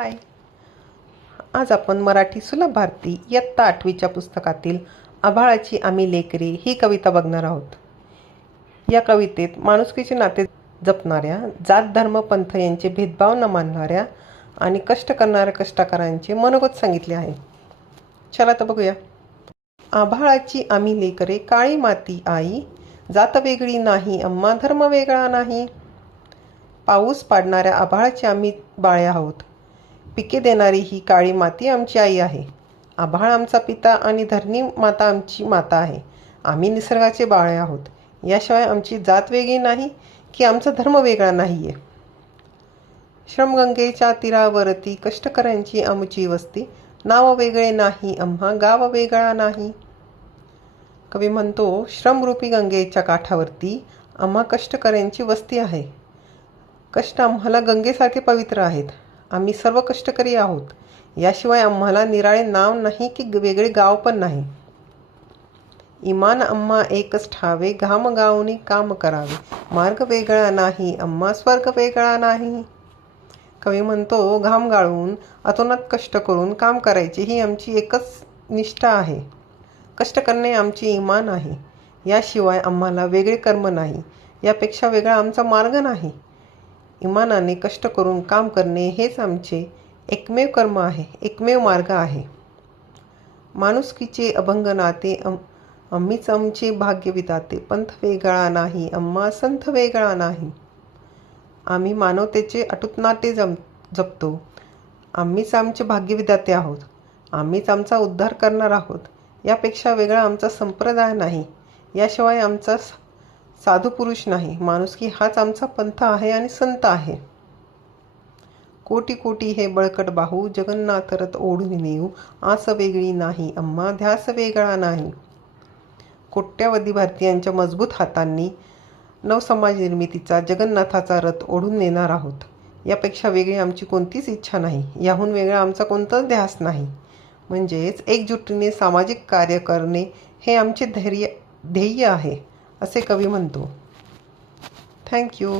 हाय. आज आपण मराठी सुलभ भारती इयत्ता 8वीच्या पुस्तकातील आभाळाची आम्ही लेकरे ही कविता बघणार आहोत. या कवितेत माणुसकीचे नाते जपणाऱ्या, जात धर्म पंथ यांचे भेदभाव न मानणाऱ्या आणि कष्ट करणाऱ्या कष्टकऱ्यांचे मनोगत सांगितले आहे. चला तर बघूया. आभाळाची आम्ही लेकरे, काळी माती आई, जात वेगळी नाही अम्मा, धर्म वेगळा नाही. पाऊस पाडणाऱ्या आभाळाची आम्ही बाळे आहोत. पिके देणारी ही काळी माती आमची आई आहे. आभाळ आमचा पिता आणि धरणी माता आमची माता आहे. आम्ही निसर्गाचे बाळे आहोत. याशिवाय आमची जात वेगळी नाही की आमचा धर्म वेगळा नाही आहे. श्रमगंगेच्या तीरावरती कष्टकऱ्यांची आमची वस्ती, नाव वेगळे नाही आम्हा, गाव वेगळा नाही. कवी म्हणतो, श्रमरूपी गंगेच्या काठावरती आम्हा कष्टकऱ्यांची वस्ती आहे. कष्ट आम्हाला गंगेसारखे पवित्र आहेत. आम्ही सर्व कष्टकरी आहोत. याशिवाय आम्हाला निराळे नाव नाही की वेगळे गाव पण नाही. इमान आम्हा एकच ठावे, घाम गावनी काम करावे, मार्ग वेगळा नाही आम्हा, स्वर्ग वेगळा नाही. कवी म्हणतो, घाम गाळून अतोनात कष्ट करून काम करायची ही आमची एकच निष्ठा आहे. कष्ट करणे आमची इमान आहे. याशिवाय आम्हाला वेगळे कर्म नाही. यापेक्षा वेगळा आमचा मार्ग नाही. इमानाने कष्ट करून काम करणे हेच आमचे एकमेव कर्म आहे, एकमेव मार्ग आहे. माणुसकीचे अभंग नाते आम्हीच आमचे भाग्य विधाते, पंथ वेगळा नाही आम्हा, संथ वेगळा नाही. आम्ही मानवतेचे अटूट नाते जपतो. आम्हीच आमचे भाग्य विधाते आहोत. आम्हीच आमचा उद्धार करणार आहोत. यापेक्षा वेगळा आमचा संप्रदाय नाही. याशिवाय आमचा साधू पुरुष नाही. माणुसकी हाच आमचा पंथ आहे आणि संत आहे. कोटी कोटी हे बळकट बाहू, जगन्नाथ रथ ओढून नेऊ, आस वेगळी नाही आम्हा, ध्यास वेगळा नाही. कोट्यावधी भारतीयांच्या मजबूत हातांनी नवसमाज निर्मितीचा जगन्नाथाचा रथ ओढून नेणार आहोत. यापेक्षा वेगळी आमची कोणतीच इच्छा नाही. याहून वेगळा आमचा कोणताच ध्यास नाही. म्हणजेच एकजुटीने सामाजिक कार्य करणे हे आमचे ध्येय आहे, असे कवी म्हणतो. थँक्यू.